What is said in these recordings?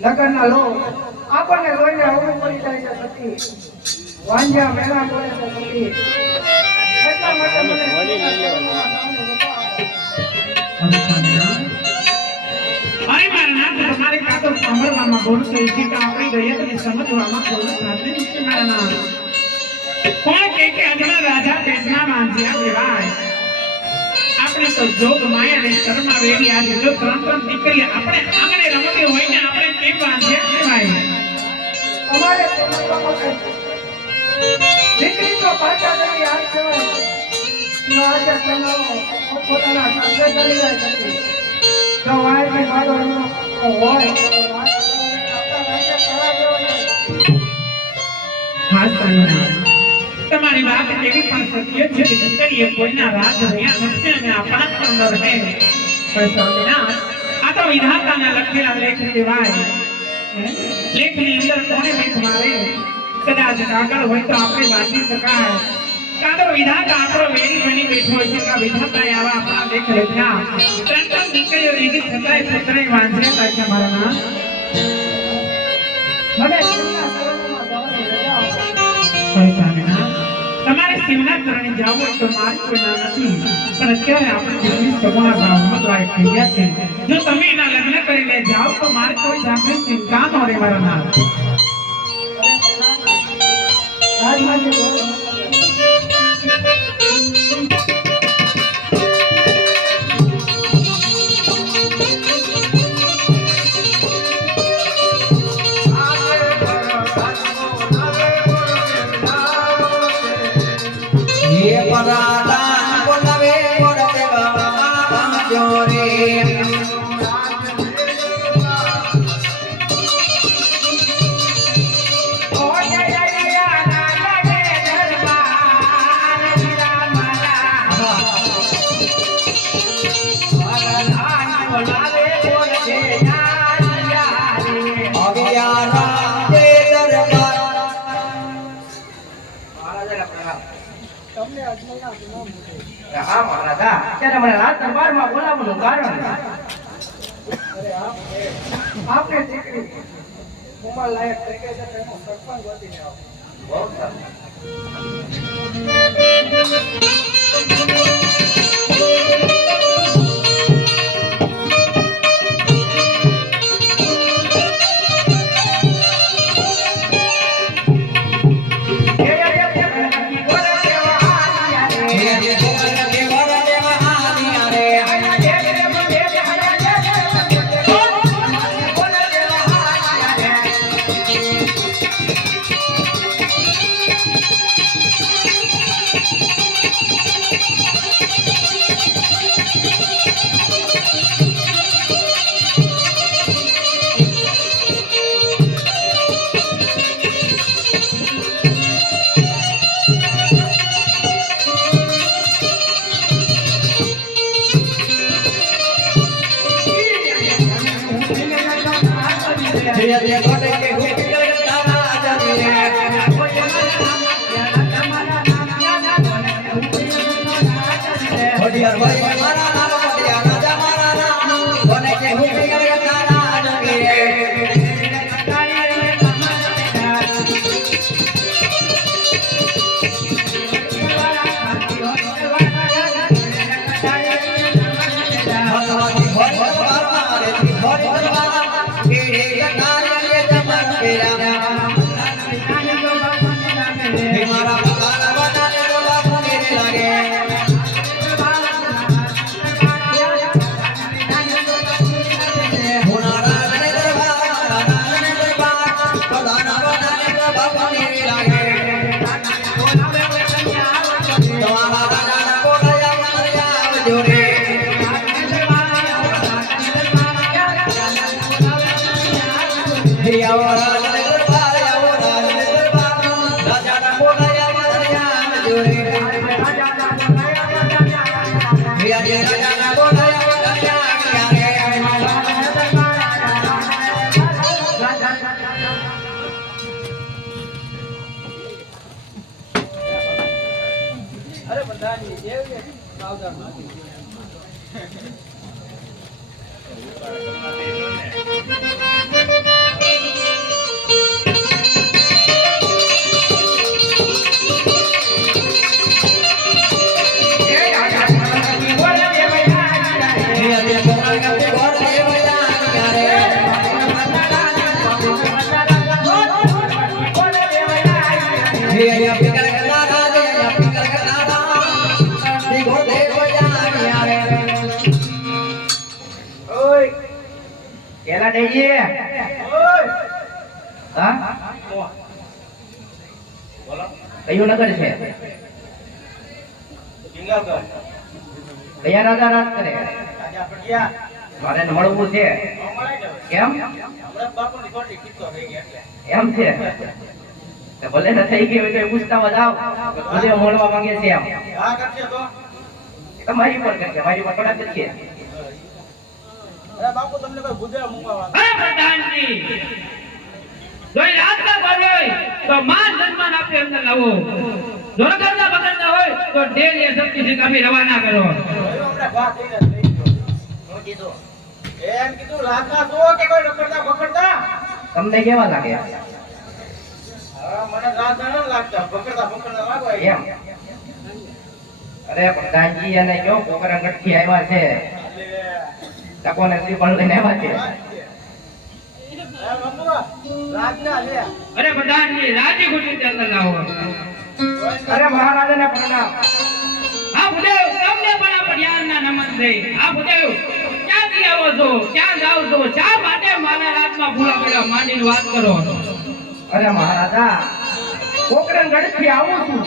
લગનના લો આપણને જોઈને અવરું પડી જાય છે સતી વાંજા મેળા બોલે છે સતી એટલા માટે મને અરે મારા નાથ તમારી કાતો સાંભળવામાં બોલું છે કે આપણી દયાને સમજવામાં બોલું સાધને છે મારા નાથ કોણ કે અજના રાજા પેટના માંજ્યા કહેવાય આપણે તો જોગ માયા ને કર્મમાં વેડી આજે જો ત્રણ દીકરી આપણે આંગણે રમતી હોય ને આપણે કેમ માંજ્યા કહેવાય તમારે સમજવામાં કઈ દીકરી તો પાછા કરી હાથ કહેવાય આજે તમારો પોતાના સાસરે કરી જાય છે જો વાય કે મારો એમનો હોય તો વાત આપણા રાજ્ય કરા દેવો ને હા સંગના તમારી વાત એવી પણ સત્ય છે કે દીકરીએ કોઈના રાજ રહ્યા નથી અને આપણા અંદર રહે પણ સંગના આ તો વિધાતાના લખેલા લેખ કહેવાય લેખની અંદર કોને લેખ મારે કદાચ કાગળ હોય તો આપણે વાંચી શકાય કાદો વિધાતા આપણો વેરી બની બેઠો હોય છે કે વિધાતાએ આવા આપણા લેખ લખ્યા ત્રણ દીકરીઓ એની છતાંય પુત્રે વાંચ્યા હતા મારા નામ મને શિવના શરણમાં જવાની રજા આપો તમારે શિવના ચરણે જાવ તો મારી કોઈ ના નથી પણ અત્યારે આપણે જીવની સગુણા ભાવમાં લાયક થઈ ગયા છે જો તમે એના લગ્ન કરીને જાઓ તો મારે કોઈ જાતની ચિંતા ન રહે મારા નામ રાજમાં જે હા મહારાજા ત્યારે મને રાત દરબારમાં બોલાવવાનું કારણ આપને દીકરી કુમાર લાયક થઈ ગઈ છે તેનો સરપંચ બનીને આવો બહુ સરસ કેલા દેજે હા કયું નગર છે કયા રાજા રાજ કરે મારે મળવું છે કેમ એમ છે તો ભલે ને થઈ ગયું તો પૂછતા જાવ બધે મળવા માંગે છે એમ તમારી પર કરશે મારી પર થોડા કરશે બાપુ તમને કોઈ બુદ્ધિ મૂકવા અરે પ્રધાનજી જોઈ રાતના બોલ્યો તો માન સન્માન આપે અંદર લાવો જો કરતા બગડતા હોય તો ડેલી શક્તિ થી કભી રવાના કરો હમણાં વાત થઈ ગયો હું કીધું એમ કીધું રાતના તો કે કોઈ રખડતા બખડતા તમને કેવા લાગે હા મને રાતના ન લાગતા બખડતા લાગો એમ અરે પ્રધાનજી અને કયો પોકરંગઢ થી આવ્યા છે તકોને શ્રીફળ લઈને આવ્યા છે અરે પ્રધાનજી રાજી ખુશી થી અંદર લાવો અરે મહારાજાને પ્રણામ આ ભૂદેવ તમને પણ આ પડિયારના નમન છે આ ભૂદેવ ક્યાંથી આવો છો ક્યાં જાઓ છો શા માટે મારા રાતમાં ભૂલા પડ્યા માંડીને વાત કરો અરે મહારાજા પોકરણગઢ થી આવું છું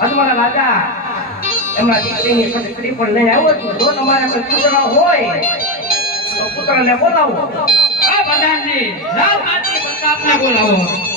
અજમાના રાજા એમના દીકરીની શ્રીફળ લઈને આવ્યો છું જો તમારે કોઈ પુત્ર હોય તો પુત્રને બોલાવો આ પ્રધાનજી રામ માટી પ્રતાપને બોલાવો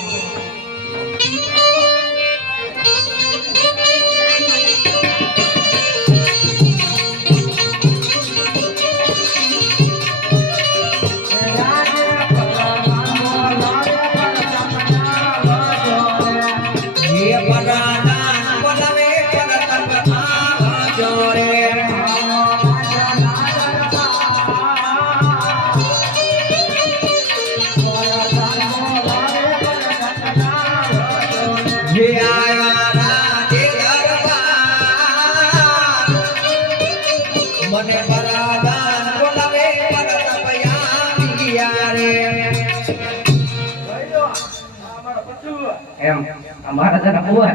એમ મહારાજાના કુંવર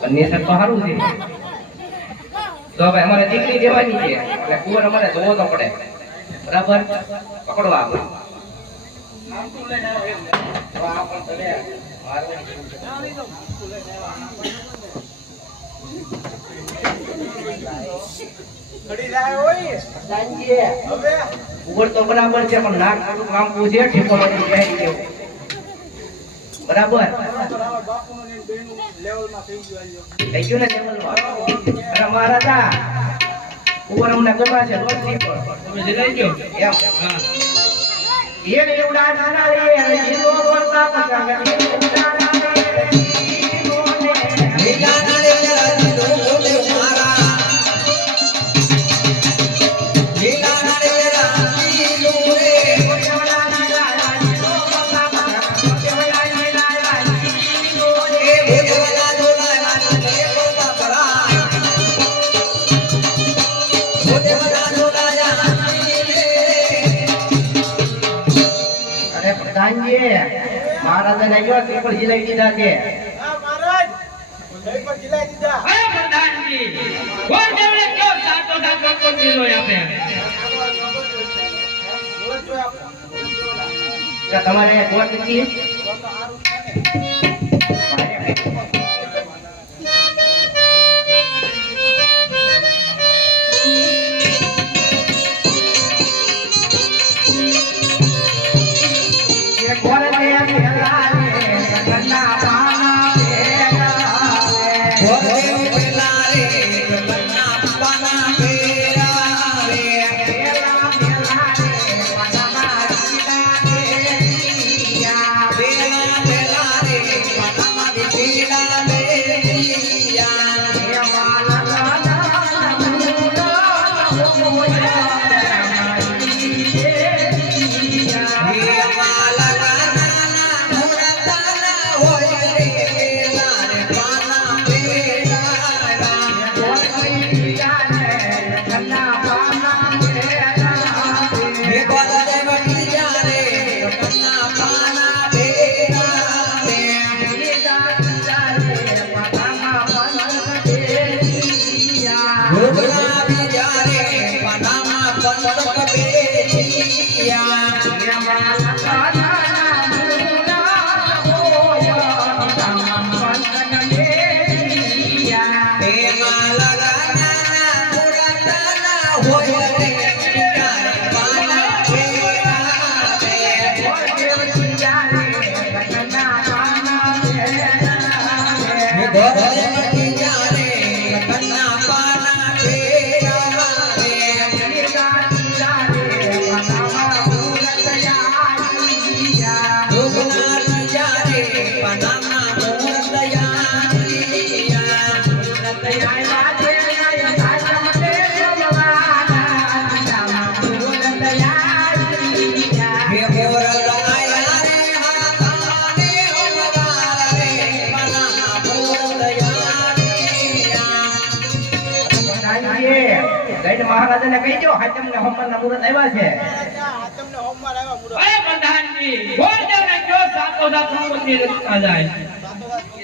કન્યા તો સારું છે તો હવે અમારે દીકરી દેવાની છે એટલે કુંવર અમારે જોવો તો પડે બરાબર પકડવા આપણે કુંવર તો બરાબર છે પણ નાક થોડું કામ પૂછે ઠીકો બરાબર થઈ ગયું ને લેવલમાં અરે મહારાજા ઉપર અમને ગમા છે રોજ ઠીકો તમે જઈ ગયો એમ હા એ રેવડા નાના રે જીવો બોલતા પચાગા રેવડા નાના રે જીવો ને રેવડા નાના રે જીવો બોલે મારા રેવડા નાના રે જીવો રે રેવડા નાના જીવો બોલતા પચાગા રેવડા નાના જીવો રે રેવડા ડોલા રે બોલતા પરા રેવડા ડોલા પ્રધાનજી મહારાજાને ગયો ત્રિપલ જીલાઈ દીધા છે અરે પ્રધાનજી કોણ દેવડે કયો સાતો સાતો કોણ દીધો આપે કે તમારે કોટ નથી એટલે મહારાજાને કહી દો હાચમને હોમના મુહૂર્ત આવ્યા છે આ તમને હોમવાર આવ્યા મુરત અરે પ્રધાનજી ગોરદેવને કયો સાતો દાતો મંદિર રચતા જાય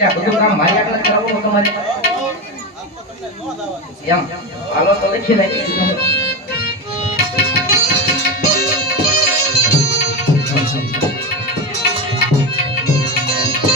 આ બધું કામ મારી આગળ કરાવવું તમારે આ તો તમને નો દાવા એમ હાલો તો લખી નાખી